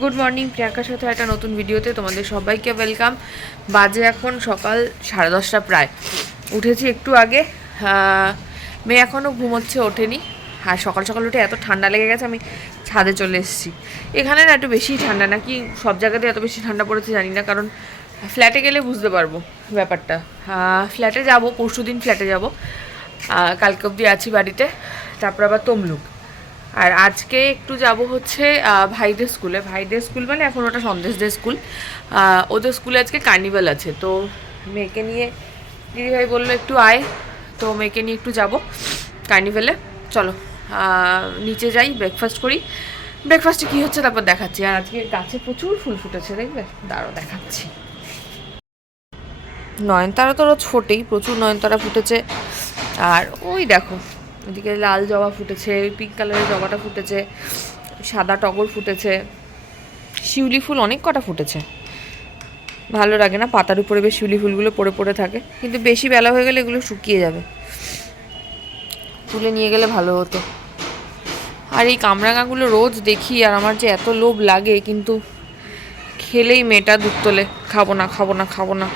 Good morning প্রিয়াঙ্কার সাথে একটা নতুন ভিডিওতে তোমাদের সবাইকে ওয়েলকাম বাজে এখন সকাল সাড়ে দশটা প্রায়। উঠেছি একটু আগে। মেয়ে এখনও ঘুমোচ্ছে, ওঠেনি। আর সকাল সকাল উঠে এত ঠান্ডা লেগে গেছে, আমি ছাদে চলে এসেছি। এখানে না একটু বেশি ঠান্ডা, নাকি সব জায়গাতে এত বেশি ঠান্ডা পড়েছে জানি না, কারণ ফ্ল্যাটে গেলে বুঝতে পারব ব্যাপারটা। ফ্ল্যাটে যাব পরশু দিন ফ্ল্যাটে যাব কালকে অবধি আছি বাড়িতে, তারপর আবার তমলুক। আর আজকে একটু যাব হচ্ছে ভাইদের স্কুলে। ভাইদের স্কুল মানে এখন ওটা সন্দেশদের স্কুল। ওদের স্কুলে আজকে কার্নিভাল আছে, তো মেয়েকে নিয়ে দিদিভাই বলল একটু আয়, তো মেয়েকে নিয়ে একটু যাব কার্নিভালে। চলো নিচে যাই ব্রেকফাস্ট করি। ব্রেকফাস্টে কী হচ্ছে তারপর দেখাচ্ছি। আর আজকে গাছে প্রচুর ফুল ফুটেছে, দেখবে? দাঁড়াও, দেখাচ্ছি। নয়নতারা তো রোজ ফোটেই, প্রচুর নয়নতারা ফুটেছে। আর ওই দেখো এদিকে লাল জবা ফুটেছে পিঙ্ক কালারের জবাটা ফুটেছে, সাদা টগর ফুটেছে, শিউলি ফুল অনেক কটা ফুটেছে। ভালো লাগে না, পাতার উপরে বেশ শিউলি ফুলগুলো পড়ে পড়ে থাকে, কিন্তু বেশি বেলা হয়ে গেলে এগুলো শুকিয়ে যাবে। তুলে নিয়ে গেলে ভালো হতো। আর এই কামরাঙাগুলো রোজ দেখি, আর আমার যে এত লোভ লাগে, কিন্তু খেলেই মেয়েটা দুধ তোলে, খাব না খাব না খাব না।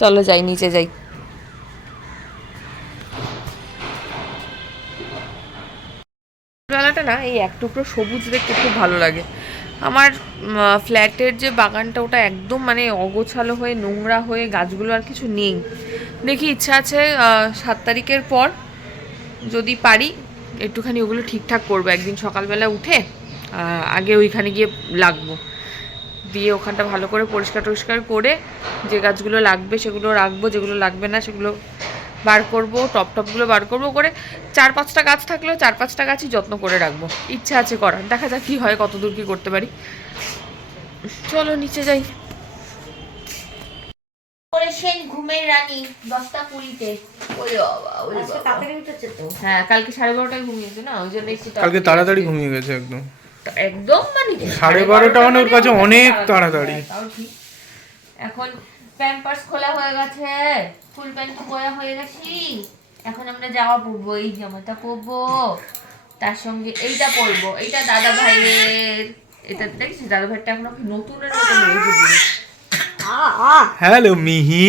চলো যাই, নিচে যাই। বেলাটা না এই এক টুকরো সবুজ দেখতে খুব ভালো লাগে। আমার ফ্ল্যাটের যে বাগানটা ওটা একদম মানে অগোছালো হয়ে, নোংরা হয়ে গাছগুলো আর কিছু নেই। দেখি ইচ্ছা আছে সাত তারিখের পর যদি পারি, একটুখানি ওগুলো ঠিকঠাক করব। একদিন সকালবেলা উঠে আগে ওইখানে গিয়ে লাগবো। দিয়ে ওখানটা ভালো করে পরিষ্কার টরিষ্কার করে যে গাছগুলো লাগবে সেগুলো রাখব, যেগুলো লাগবে না সেগুলো বার করব টপ টপগুলো বার করব করে চার পাঁচটা গাছ থাকলেও চার পাঁচটা গাছই যত্ন করে রাখব। ইচ্ছা আছে করার দেখা যাক কী হয় কত দূর কী করতে পারি। চলো নিচে যাই। ঘুমের রানী দশটা কুড়িতে। হ্যাঁ কালকে সাড়ে বারোটায় ঘুমিয়েছে না? ওই জন্য কালকে তাড়াতাড়ি ঘুমিয়ে গেছে একদম। একদম মানে সাড়ে বারোটা মানে ওর কাছে অনেক তাড়াতাড়ি। হ্যাঁ। এখন প্যাম্পার্স খোলা হয়ে গেছে। ফুল প্যান্ট তো পরা হয়ে গেছি। এখন আমরা জামা পরবো এই জামাটা পরবো। তার সঙ্গে এইটা পরবো এইটা দাদা ভাইয়ের। এটা দেখছিস? দাদা ভাইটা এখন নতুনের মতো রয়েছে। হ্যালো মিহি।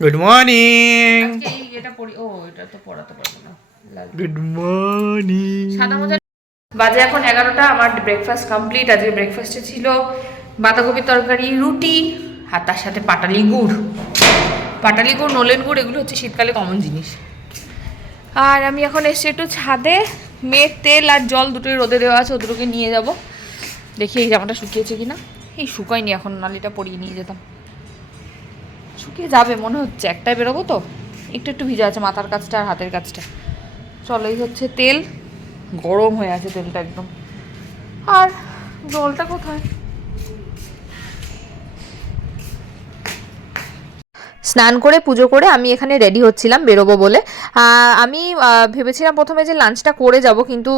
গুড মর্নিং এটা পরি ও এটা তো পড়াতে পারব না। গুড মর্নিং সাদা মোজা বাজে এখন এগারোটা আমার ব্রেকফাস্ট কমপ্লিট আজকে ব্রেকফাস্টে ছিল বাঁধাকপির তরকারি রুটি আর তার সাথে পাটালি গুড়। পাটালি গুড়, নলেন গুড়, এগুলো হচ্ছে শীতকালে কমন জিনিস। আর আমি এখন এসছি একটু ছাদে। মেয়ের তেল আর জল দুটোই রোদে দেওয়া আছে ও দুটোকে নিয়ে যাব। দেখি এই জামাটা শুকিয়েছে কি না এই শুকায়নি এখন, নালিটা পরিয়ে নিয়ে যেতাম। শুকিয়ে যাবে, মনে হচ্ছে। একটাই বেরোবো তো। একটু একটু ভিজা আছে মাথার কাছটা আর হাতের কাছটা চলো, এই হচ্ছে তেল। গরম হয়ে আছে তেলটা একদম। আর জলটা কোথায়? স্নান করে, পুজো করে আমি এখানে রেডি হচ্ছিলাম বেরোবো বলে। আমি ভেবেছিলাম প্রথমে যে লাঞ্চটা করে যাব, কিন্তু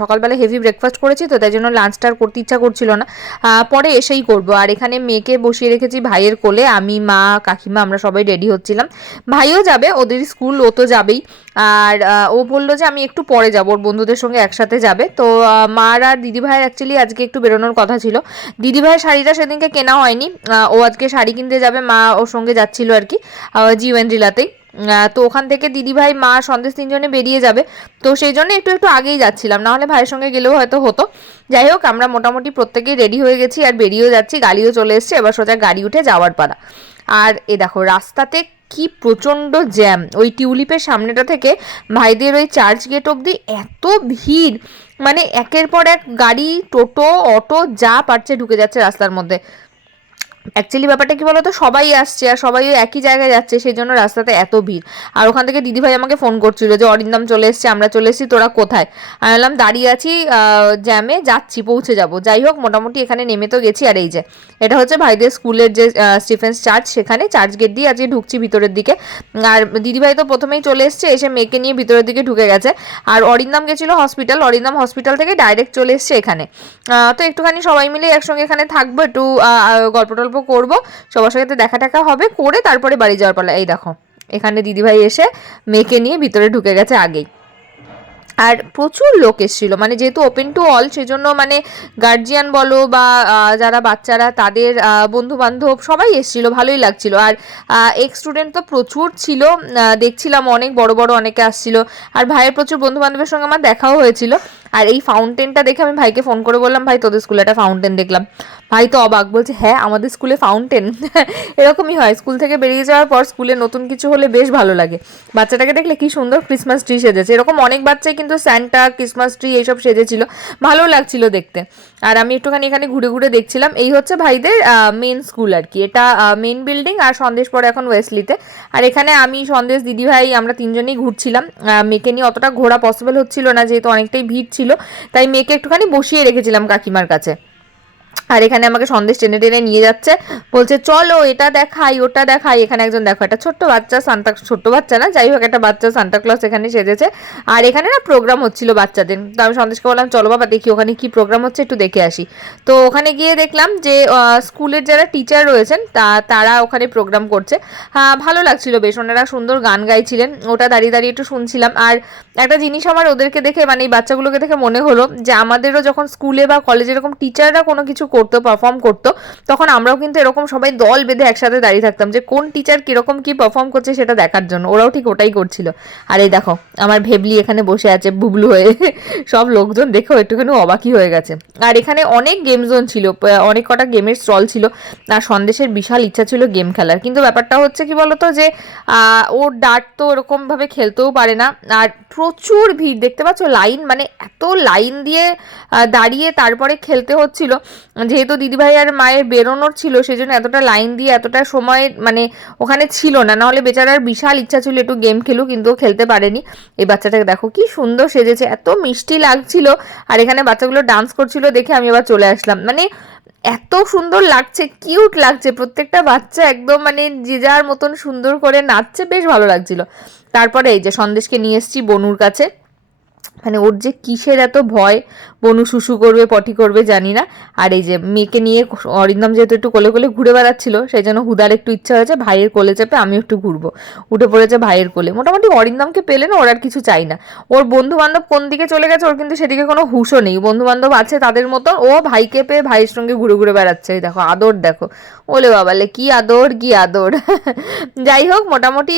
সকালবেলা হেভি ব্রেকফাস্ট করেছি তো তাই জন্য লাঞ্চটা আর করতে ইচ্ছা করছিল না। পরে এসেই করব। আর এখানে মেয়েকে বসিয়ে রেখেছি ভাইয়ের কোলে, আমি, মা, কাকিমা, আমরা সবাই রেডি হচ্ছিলাম। ভাইও যাবে, ওদের স্কুল ও তো যাবেই। আর ও বলল যে আমি একটু পরে যাব, ওর বন্ধুদের সঙ্গে একসাথে যাবে। তো মার আর দিদিভাইয়ের অ্যাকচুয়ালি আজকে একটু বেরোনোর কথা ছিল। দিদিভাইয়ের শাড়িটা সেদিনকে কেনা হয়নি ও আজকে শাড়ি কিনতে যাবে, মা ওর সঙ্গে যাচ্ছিল আর কি। জিও এন্ড্রিলাতেই তো ওখান থেকে দিদিভাই, মা, সন্দেশ তিনজনে বেরিয়ে যাবে। তো সেই জন্য একটু একটু আগেই যাচ্ছিলাম। নাহলে ভাইয়ের সঙ্গে গেলেও হয়তো হতো। যাই হোক, আমরা মোটামুটি প্রত্যেকেই রেডি হয়ে গেছি আর বেরিয়েও যাচ্ছি। গাড়িও চলে এসছে। এবার সোজা গাড়ি উঠে যাওয়ার পালা। আর এ দেখো, রাস্তাতে কি প্রচণ্ড জ্যাম। ওই টিউলিপের সামনেটা থেকে ভাইদের ওই চার্চ গেট অবধি এত ভিড়। মানে একের পর এক গাড়ি, টোটো, অটো যা পারছে ঢুকে যাচ্ছে রাস্তার মধ্যে। অ্যাকচুয়ালি ব্যাপারটা কি বলতো? সবাই আসছে আর সবাই একই জায়গায় যাচ্ছে সেই জন্য রাস্তাতে এত ভিড়। আর ওখান থেকে দিদিভাই আমাকে ফোন করছিল যে, অরিন্দম চলে এসছে, আমরা চলে এসেছি, তোরা কোথায়? আমি বললাম, দাঁড়িয়ে আছি জ্যামে যাচ্ছি, পৌঁছে যাব। যাই হোক, মোটামুটি এখানে নেমে তো গেছি আর এই যে, এটা হচ্ছে ভাইদের স্কুলের যে স্টিফেন্স চার্চ সেখানে চার্চ গেট দিয়ে আজকে ঢুকছি ভিতরের দিকে। আর দিদিভাই তো প্রথমেই চলে এসছে, এসে মেয়েকে নিয়ে ভিতরের দিকে ঢুকে গেছে। আর অরিন্দম গেছিল হসপিটাল অরিন্দম হসপিটাল থেকে ডাইরেক্ট চলে এসছে এখানে। তো একটুখানি সবাই মিলে একসঙ্গে এখানে থাকব, একটু গল্প টল্প করব। সবার সাথে দেখা টাকা হবে করে তারপরে বাড়ি যাওয়ার পালা। এই দেখো, এখানে দিদিভাই এসে মেয়েকে নিয়ে ভিতরে ঢুকে গেছে আগেই। আর প্রচুর লোক এসেছিল মানে যেহেতু ওপেন টু অল সেজন্য মানে গার্জিয়ান বলো বা যারা বাচ্চারা, তাদের বন্ধু বান্ধব সবাই এসেছিল, ভালোই লাগছিল। আর এক্স স্টুডেন্ট তো প্রচুর ছিল দেখছিলাম অনেক বড় বড় অনেকে আসছিল। আর ভাইয়ের প্রচুর বন্ধু বান্ধবের সঙ্গে আমার দেখাও হয়েছিল। আর এই ফাউন্টেনটা দেখে আমি ভাইকে ফোন করে বললাম, ভাই, তোদের স্কুলে একটা ফাউন্টেন দেখলাম। ভাই তো অবাক, বলছে হ্যাঁ আমাদের স্কুলে ফাউন্টেন এরকমই হয় স্কুল থেকে বেরিয়ে যাওয়ার পর স্কুলে নতুন কিছু হলে বেশ ভালো লাগে। বাচ্চাটাকে দেখলে কি সুন্দর ক্রিসমাস ট্রি সেজেছে। এরকম অনেক বাচ্চাই কিন্তু স্যান্টা ক্রিসমাস ট্রি এইসব সেজেছিল। ভালো লাগছিল দেখতে। আর আমি একটুখানি এখানে ঘুরে ঘুরে দেখছিলাম। এই হচ্ছে ভাইদের মেন স্কুল আর কি। এটা মেন বিল্ডিং আর সন্দেশ পড়ে এখন ওয়েস্টলিতে আর এখানে আমি সন্দেশ দিদিভাই আমরা তিনজনেই ঘুরছিলাম। মেয়েকে নিয়ে অতটা ঘোরা পসিবল হচ্ছিল না, যেহেতু অনেকটাই ভিড় ছিল তাই মেয়েকে একটুখানি বসিয়ে রেখেছিলাম কাকিমার কাছে। আর এখানে আমাকে সন্দেশ টেনে টেনে নিয়ে যাচ্ছে। বলছে, চলো, এটা দেখাই, ওটা দেখাই। এখানে একজন, দেখো, একটা ছোট্ট বাচ্চা, সান্তা ছোট্ট বাচ্চা না, যাই হোক, একটা বাচ্চা সান্তা ক্লস এখানে সেজেছে। আর এখানে না প্রোগ্রাম হচ্ছিল বাচ্চাদের। তো আমি সন্দেশকে বললাম, চলো বাবা, দেখি ওখানে কি প্রোগ্রাম হচ্ছে, একটু দেখে আসি। তো ওখানে গিয়ে দেখলাম যে স্কুলের যারা টিচার রয়েছেন, তা, তারা ওখানে প্রোগ্রাম করছে। হ্যাঁ ভালো লাগছিল বেশ, ওনারা সুন্দর গান গাইছিলেন। ওটা দাঁড়িয়ে দাঁড়িয়ে একটু শুনছিলাম। আর একটা জিনিস আমার ওদেরকে দেখে মানে এই বাচ্চাগুলোকে দেখে মনে হলো যে, আমাদেরও যখন স্কুলে বা কলেজে এরকম টিচাররা কোনো কিছু করতো পারফর্ম করতো, তখন আমরাও কিন্তু এরকম সবাই দল বেঁধে একসাথে দাঁড়িয়ে থাকতাম যে কোন টিচার কীরকম কি পারফর্ম করছে সেটা দেখার জন্য। ওরাও ঠিক ওটাই করছিল। আর এই দেখো, আমার ভেবলি এখানে বসে আছে বুবলু হয়ে। সব লোকজন দেখেও একটুখানি অবাকই হয়ে গেছে। আর এখানে অনেক গেম জোন ছিল অনেক কটা গেমের স্টল ছিল। আর সন্দেশের বিশাল ইচ্ছা ছিল গেম খেলার। কিন্তু ব্যাপারটা হচ্ছে কি বলতো যে ওর ডার্ট তো ওরকমভাবে খেলতেও পারে না। আর প্রচুর ভিড়, দেখতে পাচ্ছ? লাইন মানে এত লাইন দিয়ে দাঁড়িয়ে তারপরে খেলতে হচ্ছিল যেহেতু দিদিভাই আর মায়ের বেরোনোর ছিল, সেজন্য এতটা লাইন দিয়ে, এতটা সময় মানে ওখানে ছিল না। নাহলে বেচারার বিশাল ইচ্ছা ছিল একটু গেম খেলুক, কিন্তু খেলতে পারেনি। এই বাচ্চাটাকে দেখো, কি সুন্দর সেজেছে, এত মিষ্টি লাগছিল। আর এখানে বাচ্চাগুলো ডান্স করছিল দেখে আমি আবার চলে আসলাম। মানে এত সুন্দর লাগছে কিউট লাগছে। প্রত্যেকটা বাচ্চা একদম মানে যে যার মতন সুন্দর করে নাচছে, বেশ ভালো লাগছিল। তারপরে এই যে সন্দেশকে নিয়ে এসেছি বনুর কাছে। মানে ওর যে কিসের এত ভয়, বনু শুশু করবে, পটি করবে জানি না। আর এই যে মেয়েকে নিয়ে অরিন্দম যেহেতু একটু কোলে কোলে ঘুরে বেড়াচ্ছিল, সেই জন্য হুদার একটু ইচ্ছা হয়েছে, ভাইয়ের কোলে চেপে আমি একটু ঘুরবো। উঠে পড়েছে ভাইয়ের কোলে। মোটামুটি অরিন্দমকে পেলে না, ওর আর কিছু চাই না। ওর বন্ধু বান্ধব কোন দিকে চলে গেছে, ওর কিন্তু সেদিকে কোনো হুশও নেই। বন্ধু বান্ধব আছে তাদের মতো, ও ভাইকে পেয়ে ভাইয়ের সঙ্গে ঘুরে ঘুরে বেড়াচ্ছে। দেখো, আদর দেখো। ওলে বাবালে কি আদর কি আদর। যাই হোক, মোটামুটি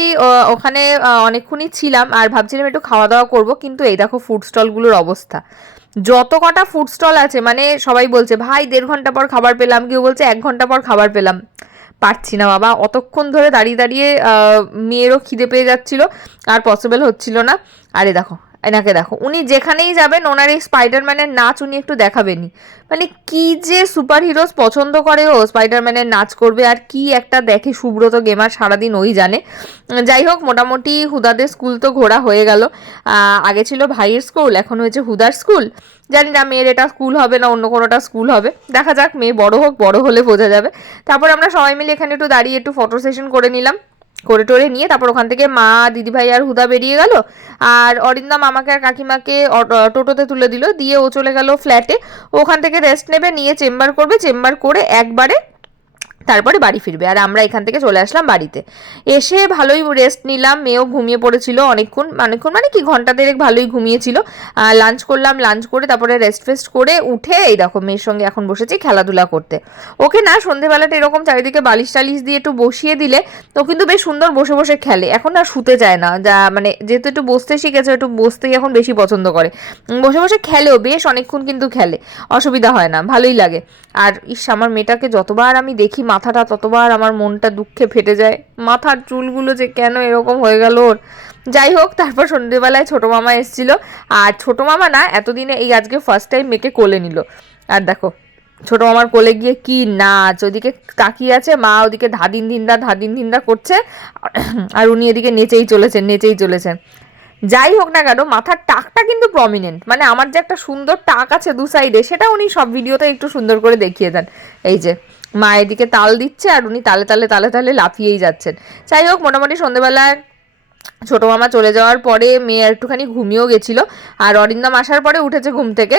ওখানে অনেকক্ষণই ছিলাম, আর ভাবছিলাম একটু খাওয়া দাওয়া করব, কিন্তু এই দেখো ফুড স্টলগুলোর অবস্থা। যত কটা ফুড স্টল আছে মানে সবাই বলছে, ভাই, দেড় ঘণ্টা পর খাবার পেলাম। কেউ বলছে, এক ঘণ্টা পর খাবার পেলাম। পারছি না, বাবা। অতক্ষণ ধরে দাঁড়িয়ে দাঁড়িয়ে মেয়েরও খিদে পেয়ে যাচ্ছিল, আর পসিবল হচ্ছিল না। আরে দেখো এনাকে দেখো, উনি যেখানেই যাবেন, ওনার এই স্পাইডারম্যানের নাচ উনি একটু দেখাবেনই। মানে কি যে সুপার হিরোজ পছন্দ করে ও স্পাইডারম্যানের নাচ করবে, আর কি একটা দেখে সুব্রত গেমার সারাদিন ওই জানে। যাই হোক, মোটামুটি হুদাদের স্কুল তো ঘোরা হয়ে গেল। আগে ছিল ভাইয়ের স্কুল এখন হয়েছে হুদার স্কুল জানি না মেয়ের এটা স্কুল হবে না অন্য কোনোটা স্কুল হবে। দেখা যাক, মেয়ে বড় হোক, বড় হলে বোঝা যাবে। তারপর আমরা সবাই মিলে এখানে একটু দাঁড়িয়ে একটু ফটো সেশন করে নিলাম। করে টোরে নিয়ে তারপর ওখান থেকে মা, দিদিভাই আর হুদা বেরিয়ে গেল। আর অরিন্দম আমাকে আর কাকিমাকে টোটোতে তুলে দিল। দিয়ে ও চলে গেল ফ্ল্যাটে ওখান থেকে রেস্ট নেবে, নিয়ে চেম্বার করবে। চেম্বার করে একবারে তারপরে বাড়ি ফিরবে। আর আমরা এখান থেকে চলে আসলাম বাড়িতে। এসে ভালোই রেস্ট নিলাম। মেয়েও ঘুমিয়ে পড়েছিল অনেকক্ষণ। অনেকক্ষণ মানে কি? ঘণ্টা দেড়েক ভালোই ঘুমিয়েছিল। লাঞ্চ করলাম লাঞ্চ করে তারপরে রেস্ট ফেস্ট করে উঠে এই দেখো মেয়ের সঙ্গে এখন বসেছি খেলাধুলা করতে। ওকে না সন্ধেবেলাটা এরকম চারিদিকে বালিশ টালিশ দিয়ে একটু বসিয়ে দিলে তো কিন্তু বেশ সুন্দর বসে বসে খেলে। এখন আর শুতে যায় না। যা মানে যেহেতু একটু বসতে শিখেছে, একটু বসতেই এখন বেশি পছন্দ করে। বসে বসে খেলেও বেশ অনেকক্ষণ কিন্তু খেলে। অসুবিধা হয় না, ভালোই লাগে। আর ইস, আমার মেয়েটাকে যতবার আমি দেখি মাথাটা ততবার আমার মনটা দুঃখে ফেটে যায়। মাথার চুলগুলো যে কেন এরকম হয়ে গেল ওর? যাই হোক, তারপর সন্ধ্যেবেলায় ছোটো মামা এসেছিল। আর ছোটো মামা না, এতদিনে এই আজকে ফার্স্ট টাইম মেয়েকে কোলে নিল। আর দেখো, ছোটো মামার কোলে গিয়ে কি নাচ, ওদিকে তাকিয়ে আছে, মা ওদিকে ধাদিন ধিন্দা ধাদিন ধিন্দা করছে। আর উনি এদিকে নেচেই চলেছেন নেচেই চলেছেন। যাই হোক না কেন, মাথার টাকটা কিন্তু প্রমিনেন্ট মানে আমার যে একটা সুন্দর টাক আছে দু সাইডে সেটা উনি সব ভিডিওতে একটু সুন্দর করে দেখিয়ে দেন। এই যে মা এদিকে তাল দিচ্ছে আর উনি তালে তালে তালে তালে লাফিয়েই যাচ্ছেন। যাই হোক, মোটামুটি সন্ধেবেলায় ছোটো মামা চলে যাওয়ার পরে মেয়ে একটুখানি ঘুমিয়েও গেছিল। আর অরিন্দম আসার পরে উঠেছে ঘুম থেকে।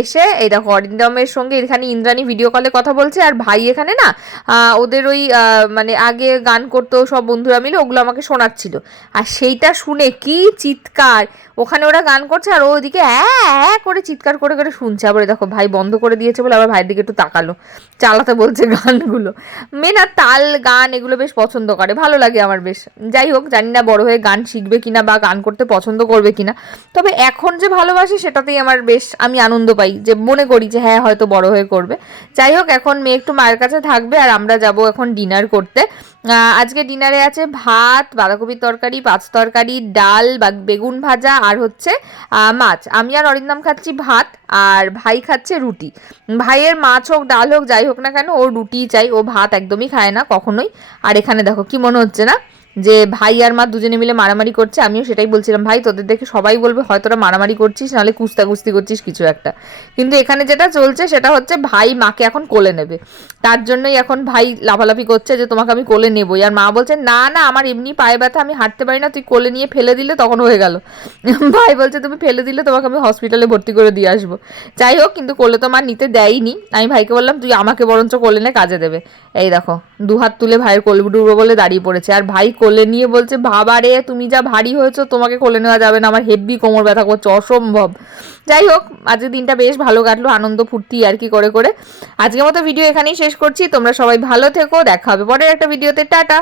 এসে এই দেখো, অরিন্দমের সঙ্গে এখানে ইন্দ্রাণী ভিডিও কলে কথা বলছে। আর ভাই এখানে না ওদের ওই মানে আগে গান করতো সব বন্ধুরা মিলে, ওগুলো আমাকে শোনাচ্ছিল। আর সেইটা শুনে কি চিৎকার! ওখানে ওরা গান করছে আর ওদিকে হ্যাঁ করে চিৎকার করে করে শুনছে। আবার দেখো, ভাই বন্ধ করে দিয়েছে বলে আবার ভাইয়ের দিকে একটু তাকালো। চালাতে বলছে গানগুলো। মেয়ে না, তাল গান এগুলো বেশ পছন্দ করে। ভালো লাগে আমার বেশ। যাই হোক, জানি না বড় হয়ে গান শিখবে কিনা বা গান করতে পছন্দ করবে কিনা। তবে এখন যে ভালোবাসে সেটাতেই আমার বেশ আমি আনন্দ পাই, যে মনে করি যে হ্যাঁ হয়তো বড় হয়ে করবে। যাই হোক, এখন মেয়ে একটু মায়ের কাছে থাকবে আর আমরা যাব এখন ডিনার করতে। আজকে ডিনারে আছে ভাত, বাঁধাকপির তরকারি, পাঁচ তরকারি, ডাল, বা বেগুন ভাজা আর হচ্ছে মাছ। আমি আর অরিন্দম খাচ্ছি ভাত আর ভাই খাচ্ছে রুটি। ভাইয়ের মাছ হোক, ডাল হোক, যাই হোক না কেন, ও রুটিই চাই, ও ভাত একদমই খায় না কখনোই। আর এখানে দেখো কি মনে হচ্ছে না? যে ভাই আর মা দুজনে মিলে মারামারি করছে, আমিও সেটাই বলছিলাম, ভাই, তোদের দেখে সবাই বলবে হয়তো মারামারি করছিস, নাহলে কুস্তা কুস্তি করছিস কিছু একটা। কিন্তু এখানে যেটা চলছে, সেটা হচ্ছে ভাই মাকে এখন কোলে নেবে। তার জন্যই এখন ভাই লাফালাফি করছে যে, তোমাকে আমি কোলে নেবই। আর মা বলছে, না না, আমার এমনি পায়ে ব্যথা, আমি হাঁটতে পারি না, তুই কোলে নিয়ে ফেলে দিলে তখন হয়ে গেল। ভাই বলছে, তুমি ফেলে দিলে তোমাকে আমি হসপিটালে ভর্তি করে দিয়ে আসব। যাই হোক, কিন্তু কোলে তো মা নিতে দেয়নি আমি ভাইকে বললাম, তুই আমাকে বরঞ্চ কোলে নে, কাজে দেবে। এই দেখো দু হাত তুলে ভাইয়ের কোলে ডুবো বলে দাঁড়িয়ে পড়েছে। আর ভাই কোলে নিয়ে বলছে, বাবা রে, তুমি যা ভারী হয়েছো, তোমাকে কোলে নেওয়া যাবে না, আমার হেভি কোমর ব্যথা করছে, অসম্ভব। যাই হোক আজকের দিনটা বেশ ভালো কাটলো, আনন্দ ফুর্তি আর কি করে করে। আজকের মতো ভিডিও এখানেই শেষ করছি, তোমরা সবাই ভালো থেকো, দেখা হবে পরের একটা ভিডিওতে, টাটা।